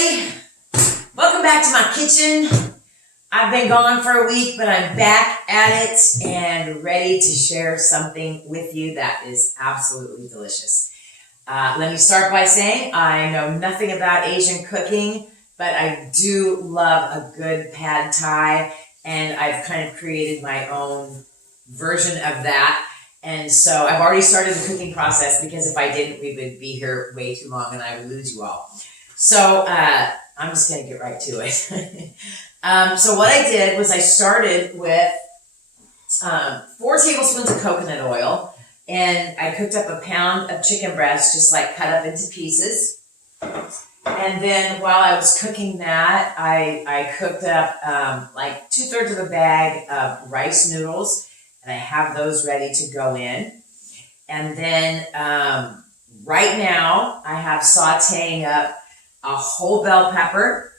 everybody. Welcome back to my kitchen. I've been gone for a week, but I'm back at it and ready to share something with you that is absolutely delicious. Let me start by saying I know nothing about Asian cooking, but I do love a good pad thai, and I've kind of created my own version of that. And so I've already started the cooking process because if I didn't, we would be here way too long and I would lose you all. So I'm just going to get right to it. So what I did was I started with 4 tablespoons of coconut oil, and I cooked up a pound of chicken breast, just like cut up into pieces. And then while I was cooking that, I cooked up like 2/3 of a bag of rice noodles, and I have those ready to go in. And then right now I have sauteing up a whole bell pepper,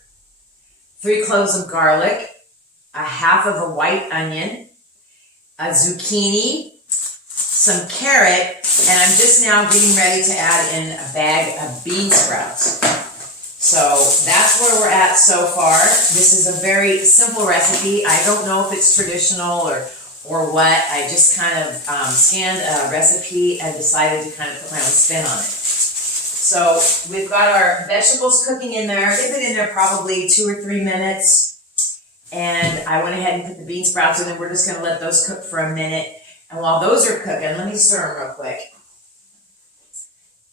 3 cloves of garlic, a half of a white onion, a zucchini, some carrot, and I'm just now getting ready to add in a bag of bean sprouts. So that's where we're at so far. This is a very simple recipe. I don't know if it's traditional or what. I just kind of scanned a recipe and decided to kind of put my own spin on it. So we've got our vegetables cooking in there. They've been in there probably 2 or 3 minutes. And I went ahead and put the bean sprouts in, and we're just going to let those cook for a minute. And while those are cooking, let me stir them real quick.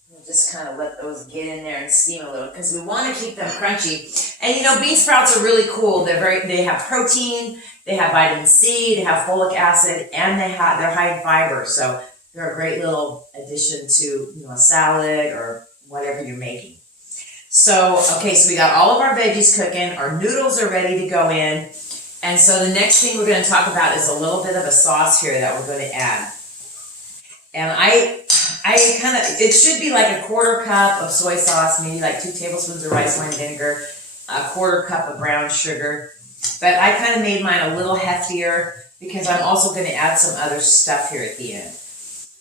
We'll just kind of let those get in there and steam a little because we want to keep them crunchy. And you know, bean sprouts are really cool. They have protein, they have vitamin C, they have folic acid, and they're high in fiber. So they're a great little addition to a salad or whatever you're making. So, okay, so we got all of our veggies cooking. Our noodles are ready to go in. And so the next thing we're going to talk about is a little bit of a sauce here that we're going to add. And it should be like a 1/4 cup of soy sauce, maybe like 2 tablespoons of rice wine vinegar, a 1/4 cup of brown sugar. But I kind of made mine a little heftier because I'm also going to add some other stuff here at the end.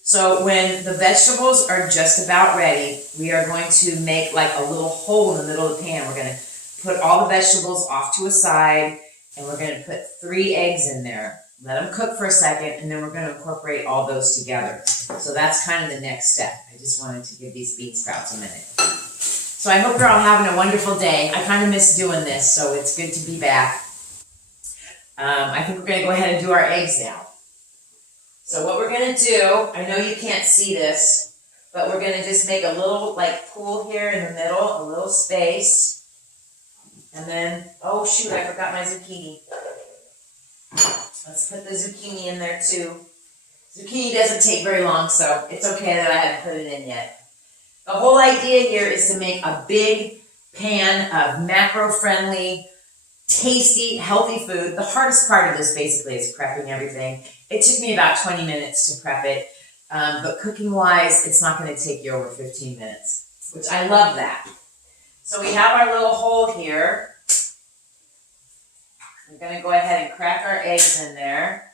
So when the vegetables are just about ready, we are going to make like a little hole in the middle of the pan. We're going to put all the vegetables off to a side, and we're going to put 3 eggs in there. Let them cook for a second, and then we're going to incorporate all those together. So that's kind of the next step. I just wanted to give these bean sprouts a minute. So I hope you're all having a wonderful day. I kind of miss doing this, so it's good to be back. I think we're going to go ahead and do our eggs now. So what we're going to do, I know you can't see this, but we're going to just make a little like pool here in the middle, a little space. And then, oh shoot, I forgot my zucchini. Let's put the zucchini in there too. Zucchini doesn't take very long, so it's okay that I haven't put it in yet. The whole idea here is to make a big pan of macro-friendly, tasty, healthy food. The hardest part of this basically is prepping everything. It took me about 20 minutes to prep it, but cooking-wise, it's not going to take you over 15 minutes, which I love that. So we have our little hole here. We're going to go ahead and crack our eggs in there.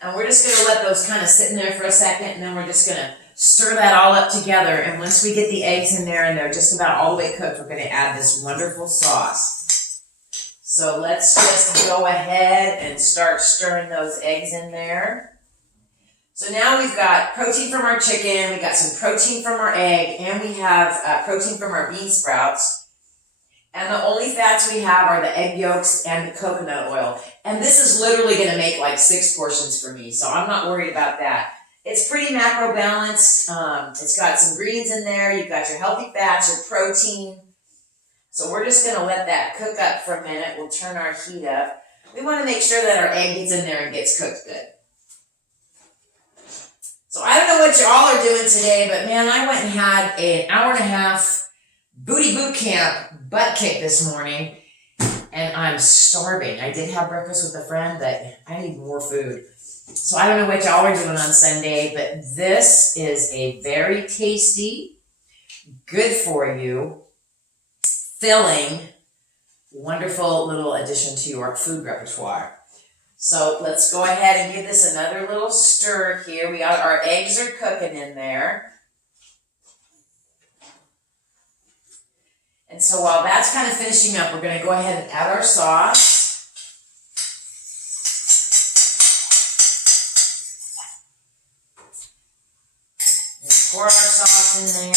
And we're just going to let those kind of sit in there for a second, and then we're just going to stir that all up together. And once we get the eggs in there and they're just about all the way cooked, we're going to add this wonderful sauce. So let's just go ahead and start stirring those eggs in there. So now we've got protein from our chicken, we got some protein from our egg, and we have protein from our bean sprouts. And the only fats we have are the egg yolks and the coconut oil. And this is literally going to make like 6 portions for me, so I'm not worried about that. It's pretty macro balanced. It's got some greens in there. You've got your healthy fats, your protein. So we're just going to let that cook up for a minute. We'll turn our heat up. We want to make sure that our egg gets in there and gets cooked good. So I don't know what you all are doing today, but man, I went and had an 1.5-hour booty boot camp butt kick this morning, and I'm starving. I did have breakfast with a friend, but I need more food. So I don't know what y'all are doing on Sunday, but this is a very tasty, good for you, filling, wonderful little addition to your food repertoire. So let's go ahead and give this another little stir here. We got our eggs are cooking in there. And so while that's kind of finishing up, we're going to go ahead and add our sauce. Pour our sauce in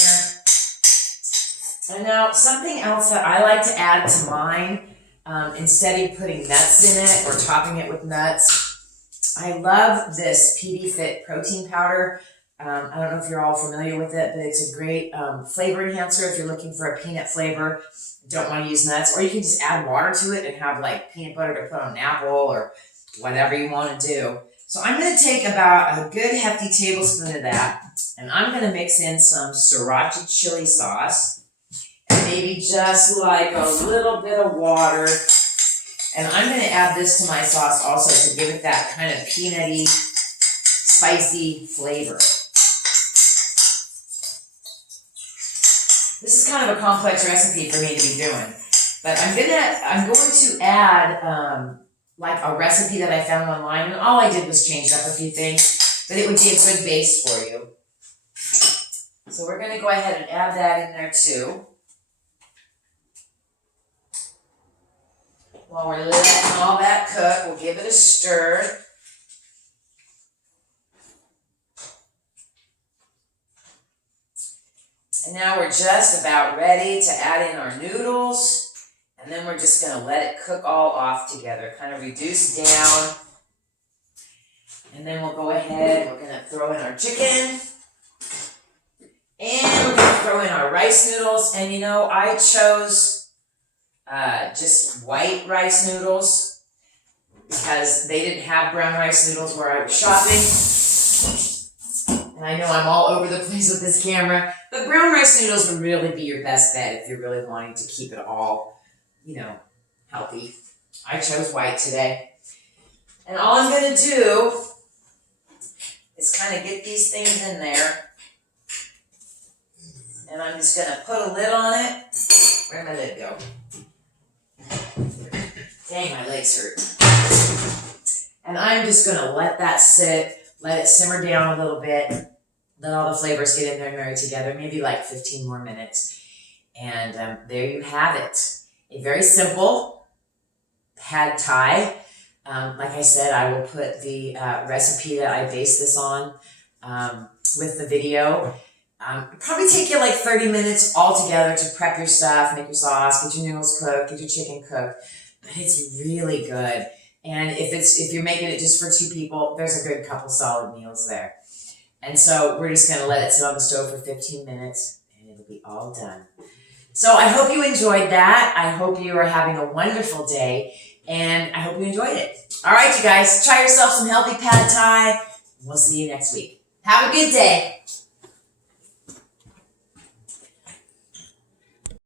there. And now something else that I like to add to mine, instead of putting nuts in it or topping it with nuts, I love this PB Fit protein powder. I don't know if you're all familiar with it, but it's a great flavor enhancer if you're looking for a peanut flavor, don't want to use nuts, or you can just add water to it and have like peanut butter to put on an apple or whatever you want to do. So I'm going to take about a good hefty tablespoon of that, and I'm going to mix in some sriracha chili sauce, and maybe just like a little bit of water. And I'm going to add this to my sauce also to give it that kind of peanutty, spicy flavor. This is kind of a complex recipe for me to be doing, but I'm going to add like a recipe that I found online, and all I did was change up a few things, but it would be a good base for you. So we're going to go ahead and add that in there too. While we're letting all that cook, we'll give it a stir. And now we're just about ready to add in our noodles. And then we're just going to let it cook all off together, kind of reduce down. And then we'll go ahead, we're going to throw in our chicken. And we're going to throw in our rice noodles. And you know, I chose just white rice noodles because they didn't have brown rice noodles where I was shopping. And I know I'm all over the place with this camera, but brown rice noodles would really be your best bet if you're really wanting to keep it all, you know, healthy. I chose white today. And all I'm going to do is kind of get these things in there. And I'm just going to put a lid on it. Where'd my lid go? Dang, my legs hurt. And I'm just going to let that sit, let it simmer down a little bit, let all the flavors get in there and marry together, maybe like 15 more minutes. And there you have it. A very simple pad thai. Like I said, I will put the recipe that I base this on with the video. It'll probably take you like 30 minutes altogether to prep your stuff, make your sauce, get your noodles cooked, get your chicken cooked. But it's really good. And if you're making it just for 2 people, there's a good couple solid meals there. And so we're just going to let it sit on the stove for 15 minutes and it'll be all done. So I hope you enjoyed that. I hope you are having a wonderful day and I hope you enjoyed it. All right, you guys, try yourself some healthy pad thai. We'll see you next week. Have a good day.